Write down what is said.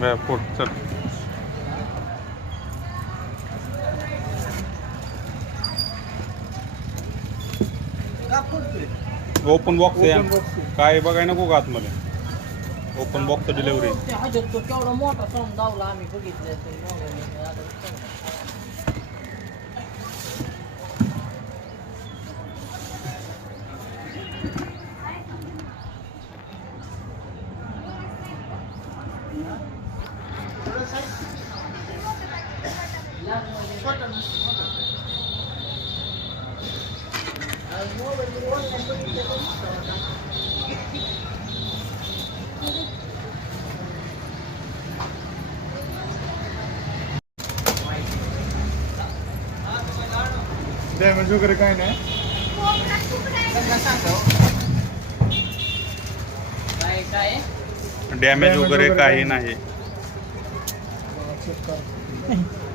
पोट चल. Open box आहे. ओपन बॉक्स आहे. काय बघाय नको का आतमध्ये. Open box delivery. तो केवढा मोठा साऊंड दावला आम्ही बघितलं डॅमेज वगैरे काय नाही. काय काय डॅमेज वगैरे काही नाही. चेक करा.